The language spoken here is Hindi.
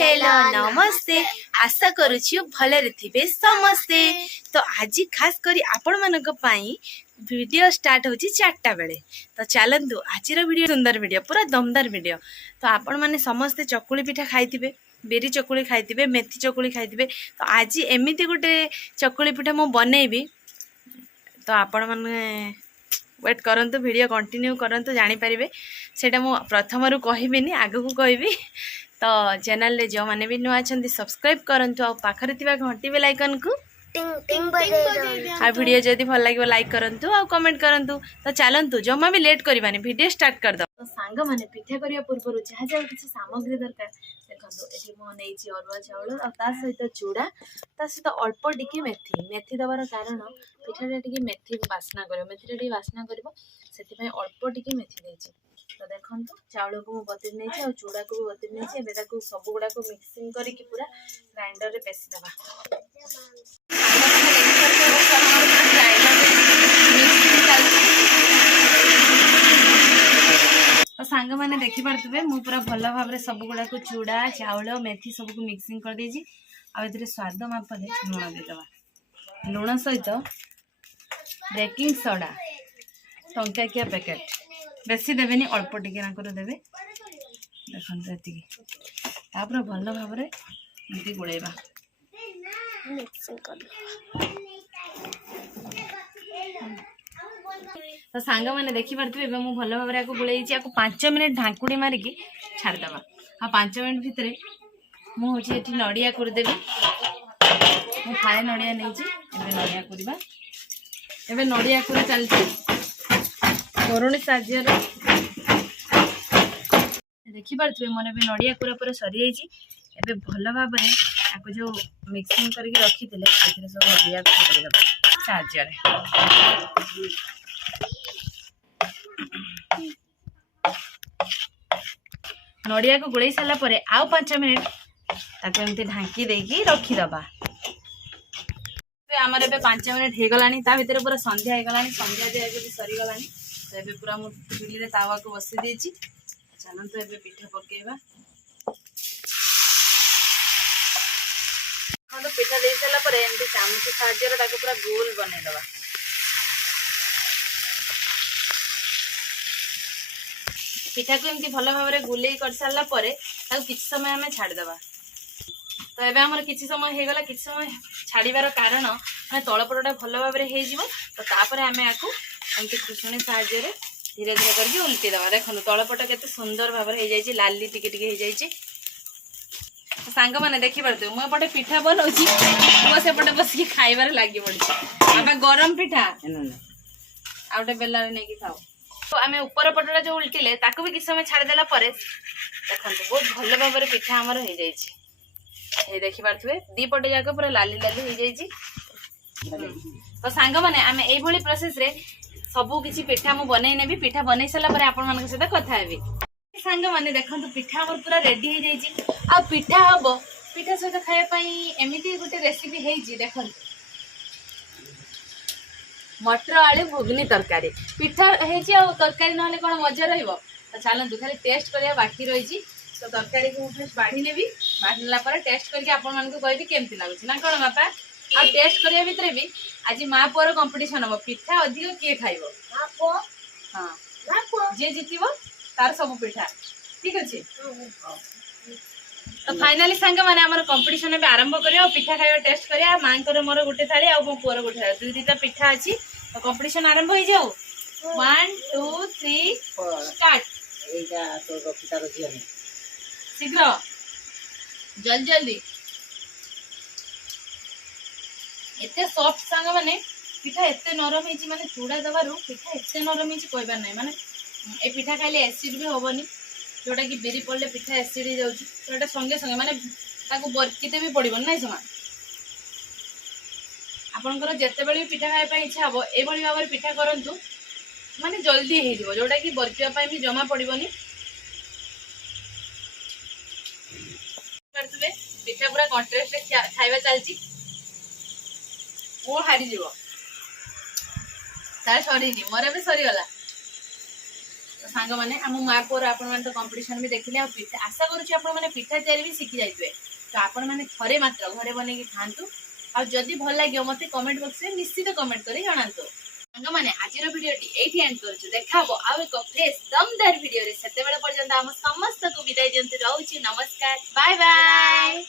हेलो नमस्ते आशा करुछु भलरे थिबे समस्ते। तो आज खास करी आपण मानक पई वीडियो स्टार्ट होची 4टा बेले। तो चलंतु आजिर वीडियो सुंदर वीडियो पूरा दमदार वीडियो। तो आपण माने समस्ते चकुली पिठा खाइथिबे, बेरी चकुली खाइथिबे, मेथी चकुली खाइथिबे। तो आज एमिति गोटे चकुली पिठा मो बनेइबी। तो आपण माने वेट करंतु, वीडियो कंटिन्यू करंतु, जानि परिबे। सेटा मो प्रथमरु कहिबिनी, आगु कहिबी। तो चैनल ले जो माने भी नुआ छंदी सब्सक्राइब करंतु आ पाखरे तिबा घंटी बेल आइकन को टिंग टिंग बजाइ दो। आ वीडियो जदी भल लागिवो लाइक करंतु आ कमेंट करंतु। तो चलंतु जमा भी लेट करबानी, वीडियो स्टार्ट कर दो। तो सांग माने पिठा करिया पूर्व जहा जहा किछ सामग्री दरकार देखंतु। एठी मो नेइची अरुआ चावल आ ता सहित चूड़ा, ता सहित अल्प टिके मेथी दबार कारण पिठाटा टिके मेथी वासना करियो, मेथीटा टिके वासना करिवो, सेति पय अल्प टिके मेथी देइची। तो देखंतु चावल को बतरी नेछि और चूड़ा को बतरी नेछि। एबे ताको सब गुडा को मिक्सिंग करी कि पूरा ग्राइंडर रे पेसी दबा। तो सांग माने देखि परतबे मु पूरा भल भाव रे सब गुडा को चूड़ा चावल मेथी सब को मिक्सिंग कर देछि। आ एतरे स्वाद माप रे लूण दे दबा। लूण सहित बेकिंग सोडा टंका किया पैकेट, बेसी देवेनी, अल्प टिके ना कर देवे। देखंतु एति तापर भल भाव रे एति गुळेबा, मिक्सिंग कर। तो सांग माने देखि परतबे एबे मु भल भाव रे आको गुळेइछि। आको 5 मिनिट ढांकुडी मारी कि छाड़ दबा। आ 5 मिनिट भितरे मु होछि एठी नडिया कर देबी। मु फाय नडिया नेछि, एबे नडिया करबा। एबे नडिया कर चलछि कोरोनी साजियर देखि परतबे मोर एबे नडिया पूरा पूरा सरी जाइछि। एबे भल भाव रे आको जो मिक्सिंग करके रखी दिले एथिरे सब नडिया को दे दबा साजियर। नडिया को गुळै साला परे आउ 5 मिनिट ताको एमती ढांकी देकी रखी दबा। आमर एबे 5 मिनिट हे गलानी, ता भितर पूरा संध्या हे गलानी, संध्या दे एबे सरी गलानी। तो एबे पूरा मु चुली रे तावा को बसी देछि। चलन तो एबे पिठा पकेबा। हम तो पिठा दे साला परे एमती चामच साहाଯ୍य रे ताको पूरा गोल बने दबा। पिठा को एमती भल भाव रे गुलेई कर साला परे ताको किछ समय हमें छाड़ दबा। तो एबे हमर किछि समय हे गला, किछि समय छाड़ीबार कारण माने तळपटटा भल भाव रे हे जिवो। तो तापरे हमें आकु एमती खुसुनी साहाଯ୍य रे धीरे धीरे करके उल्टी दबा। देखो तळपट केते सुंदर भाव रे हे जाइछि, लाली टिके टिके हे जाइछि। तो सांग माने देखि परते मो पटे पिठा बनौछि, मो से पटे बस के खाइबार लागि पड़छि। बाबा गरम पिठा आउटे बेला रे नै कि खाओ। तो आमे ऊपर पटटा जो उल्टीले ताको भी किछ समय छाड़ देला परे देखंतु बहुत भल भाव रे पिठा हमर हे जाइछि। ए देखि परथुवे दी पटे जाको पूरा लाली लाली हे जाइछि। तो सांग माने आमे एई भली प्रोसेस रे सबु किछि पिठा मु बनै नेबी। पिठा बनै सला परे आपण मानक सहित कथा हेबी। सांग माने देखंतु पिठा हमर पूरा रेडी हे जाइछि। आ पिठा हबो, पिठा सहित खाय पई एमिति गुटे रेसिपी हेइछि। देखंतु मटर आलू घुगनी तरकारी पिठा हेइछि। आ तरकारी नहले कोन मजा रहइबो। तो चलंतु खाली टेस्ट करिया बाकी रहिछि। तो तरकारी को फर्स्ट बाढ़ी नेबी, बाढ़ीला पर टेस्ट करके आपण मानक कहबी केमति लागुछि ना कोन बापा। आ टेस्ट करिया भितरे भी आज मां पर कंपटीशन हो, पिठा अधिक किए खाइबो आपो। हां जे जितिबो तार सब पिठा ठीक अछि। तो फाइनली सांग माने हमर कंपटीशन में आरंभ करियो। पिठा खाइबा टेस्ट करिया। मां कर मोर गुटे थाली आ मो पुअर गुटे थाली, दुई दुईटा पिठा अछि। तो कंपटीशन आरंभ हो जाऊ। 1 2 3 स्टार्ट। एटा तो पिठा रखिया नहीं शीघ्र जल्दी जल्दी। एते सॉफ्ट सांग माने पिठा एते नरम हेची, माने चूड़ा दबारु पिठा एते नरम हेची कहबा नै। माने ए पिठा खाइले एसिड भी होबनी, जोटा कि बेरी पड़ले पिठा एसिड हो जाउची। तो एटा संगे संगे माने ताको बरकिते भी पड़िबन नै समा। आपनकर जत्ते बेले पिठा खाय पई इच्छा हबो ए बळी भाबर पिठा करंतु, माने जल्दी हे जिवो, जोटा कि बरकिया पई भी जमा पड़िबनी। करतबे पिठा पूरा कॉन्ट्रास्ट रे खाइबा चलची। वो हारी जीवो तार सरी नी, मोर भी सरी गला। तो सांग मैंने आम माँ पुअर आपण तो कंपटीशन भी देखिले आ पिठा आशा करूँ आपण मैंने पिठा तैयारी भी शिखी जाइए तो आपण मैंने थरे मात्र घरे बनैकी खातु आ जदि भल लगे मत कमेंट बॉक्स में निश्चित कमेंट कर जनातु सांग मैंने आज भिडियोटी ये एंड कर देखा आउ एक फ्रेश दमदार भिडियो से पर्यंत आम समस्त को विदाय दिंतु रोची नमस्कार बाय बाय।